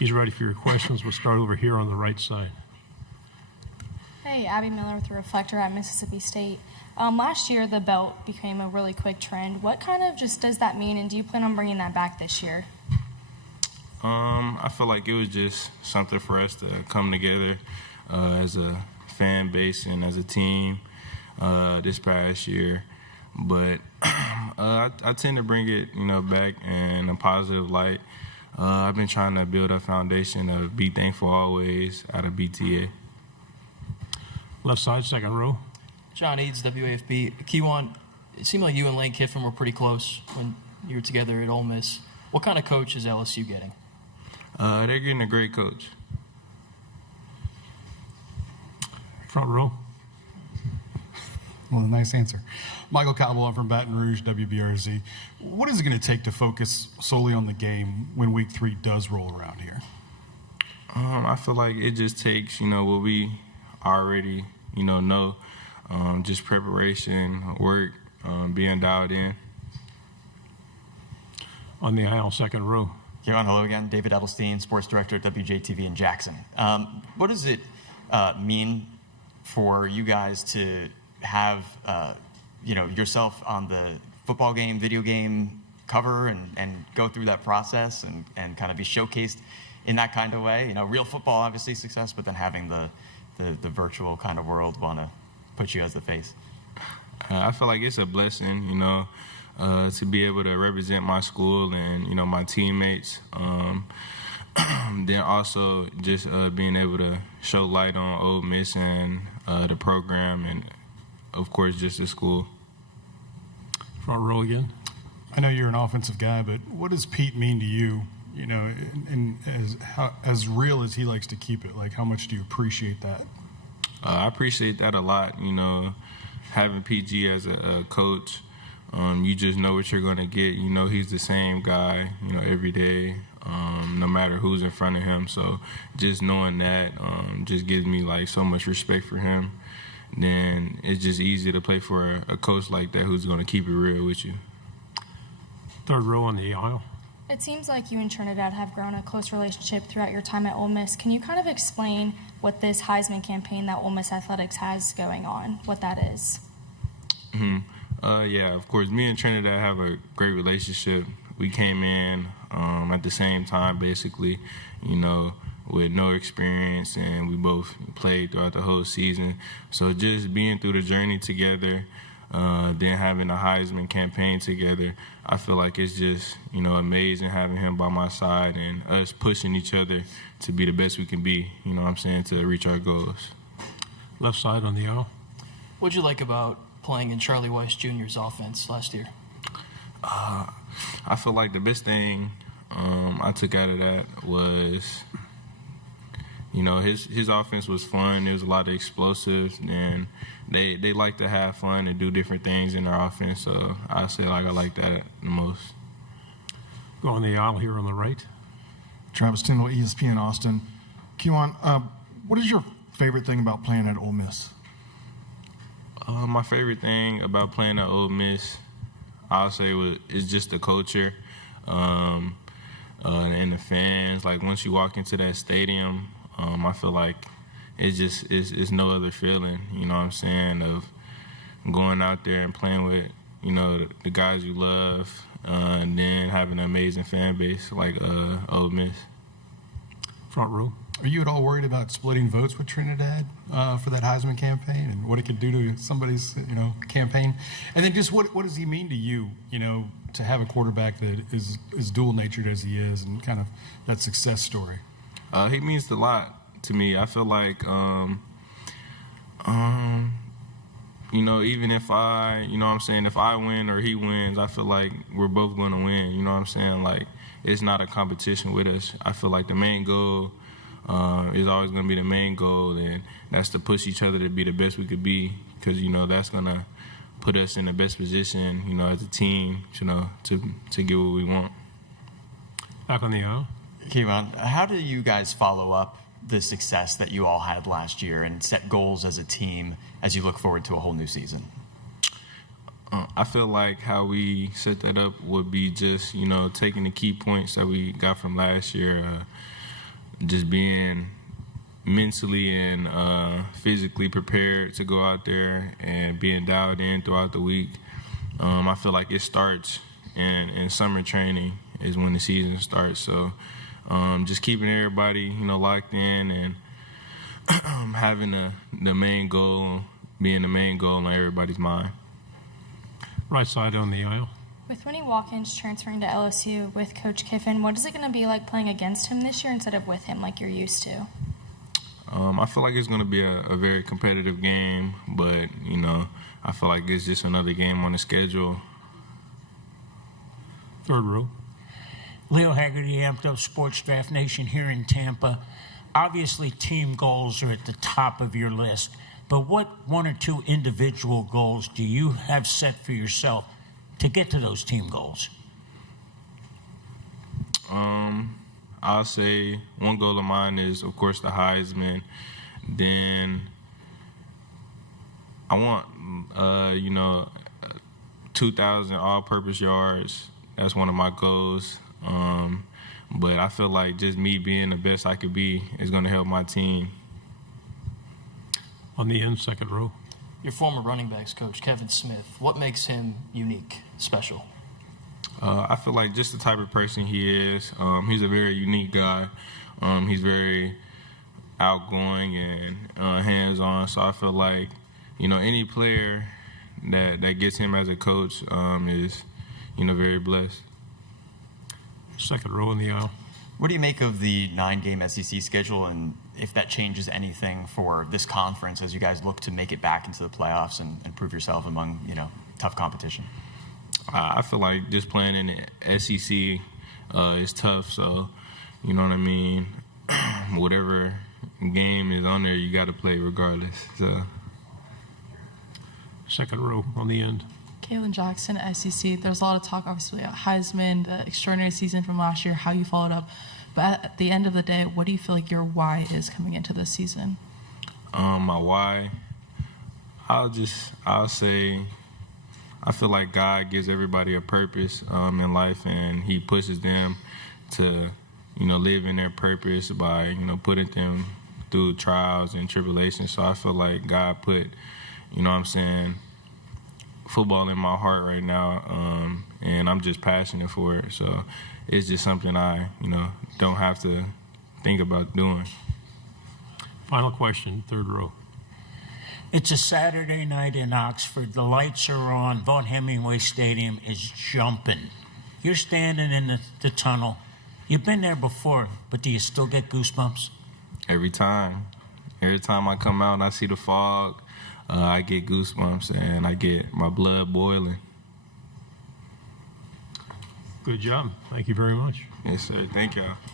He's ready for your questions. We'll start over here on the right side. Hey, Abby Miller with the Reflector at Mississippi State. Last year, the belt became a really quick trend. What kind of just does that mean, and do you plan on bringing that back this year? I feel like it was just something for us to come together as a fan base and as a team this past year. But I tend to bring it, back in a positive light. I've been trying to build a foundation of be thankful always out of BTA. Left side, second row. John Eads, WAFB. Kewan, it seemed like you and Lane Kiffin were pretty close when you were together at Ole Miss. What kind of coach is LSU getting? They're getting a great coach. Front row. Well, a nice answer. Michael Cowboy from Baton Rouge, WBRZ. What is it going to take to focus solely on the game when Week 3 does roll around here? I feel like it just takes, what we already, know, just preparation, work, being dialed in. On the aisle, second row. Kewan, hello again. David Edelstein, sports director at WJTV in Jackson. What does it mean for you guys to have, yourself on the football game, video game cover and go through that process and kind of be showcased in that kind of way? Real football, obviously success, but then having the virtual kind of world want to put you as the face. I feel like it's a blessing, to be able to represent my school and, my teammates. Then also just being able to show light on Ole Miss and the program and, of course, just the school. Front row again. I know you're an offensive guy, but what does Pete mean to you, and as real as he likes to keep it? Like, how much do you appreciate that? I appreciate that a lot, having PG as a coach. You just know what you're going to get. He's the same guy, every day, no matter who's in front of him. So just knowing that just gives me, so much respect for him. Then it's just easy to play for a coach like that who's going to keep it real with you. Third row on the aisle. It seems like you and Trinidad have grown a close relationship throughout your time at Ole Miss. Can you kind of explain what this Heisman campaign that Ole Miss Athletics has going on, what that is? Yeah, of course. Me and Trinidad have a great relationship. We came in at the same time, basically, with no experience, and we both played throughout the whole season. So just being through the journey together, then having a Heisman campaign together, I feel like it's just, amazing having him by my side and us pushing each other to be the best we can be, to reach our goals. Left side on the aisle. What'd you like about playing in Charlie Weiss Jr.'s offense last year? I feel like the best thing I took out of that was, his offense was fun. There was a lot of explosives, and they like to have fun and do different things in their offense. So I say I like that the most. Go on the aisle here on the right. Travis Tyndall, ESPN Austin. Kewan, what is your favorite thing about playing at Ole Miss? My favorite thing about playing at Ole Miss, I'll say, is just the culture and the fans. Like, once you walk into that stadium, I feel like it's no other feeling, of going out there and playing with, the guys you love, and then having an amazing fan base like Ole Miss. Front row. Are you at all worried about splitting votes with Trinidad for that Heisman campaign and what it could do to somebody's, campaign? And then just what does he mean to you, to have a quarterback that is as dual-natured as he is and kind of that success story? He means a lot to me. I feel like, even if if I win or he wins, I feel like we're both going to win. Like, it's not a competition with us. I feel like the main goal is always going to be the main goal, and that's to push each other to be the best we could be, because, that's going to put us in the best position, as a team, to get what we want. Back on the aisle. Kewan, how do you guys follow up the success that you all had last year and set goals as a team as you look forward to a whole new season? I feel like how we set that up would be just, taking the key points that we got from last year, just being mentally and physically prepared to go out there and being dialed in throughout the week. I feel like it starts in summer training is when the season starts. So just keeping everybody, locked in and having the main goal, being the main goal on everybody's mind. Right side on the aisle. With Winnie Watkins transferring to LSU with Coach Kiffin, what is it going to be like playing against him this year instead of with him like you're used to? I feel like it's going to be a very competitive game, but, I feel like it's just another game on the schedule. Third row. Leo Haggerty, Amped Up Sports Draft Nation here in Tampa. Obviously, team goals are at the top of your list, but what one or two individual goals do you have set for yourself to get to those team goals? I'll say one goal of mine is, of course, the Heisman. Then I want, 2,000 all-purpose yards. That's one of my goals. But I feel like just me being the best I could be is going to help my team. On the end, second row. Your former running backs coach, Kevin Smith, what makes him unique, special? I feel like just the type of person he is. He's a very unique guy. He's very outgoing and hands-on. So I feel like, any player that gets him as a coach is, very blessed. Second row in the aisle. What do you make of the 9-game SEC schedule, and if that changes anything for this conference as you guys look to make it back into the playoffs and prove yourself among, tough competition? I feel like just playing in the SEC is tough, so, you know what I mean? Whatever game is on there, you got to play regardless. So. Second row on the end. Kaylin Jackson at SEC. There's a lot of talk, obviously, about Heisman, the extraordinary season from last year, how you followed up. But at the end of the day, what do you feel like your why is coming into this season? My why, I'll say, I feel like God gives everybody a purpose in life, and He pushes them to, live in their purpose by, putting them through trials and tribulations. So I feel like God put, football in my heart right now, and I'm just passionate for it. So it's just something I, don't have to think about doing. Final question, third row. It's a Saturday night in Oxford. The lights are on. Vaughn Hemingway Stadium is jumping. You're standing in the tunnel. You've been there before, but do you still get goosebumps? Every time. Every time I come out and I see the fog, I get goosebumps and I get my blood boiling. Good job. Thank you very much. Yes, sir. Thank y'all.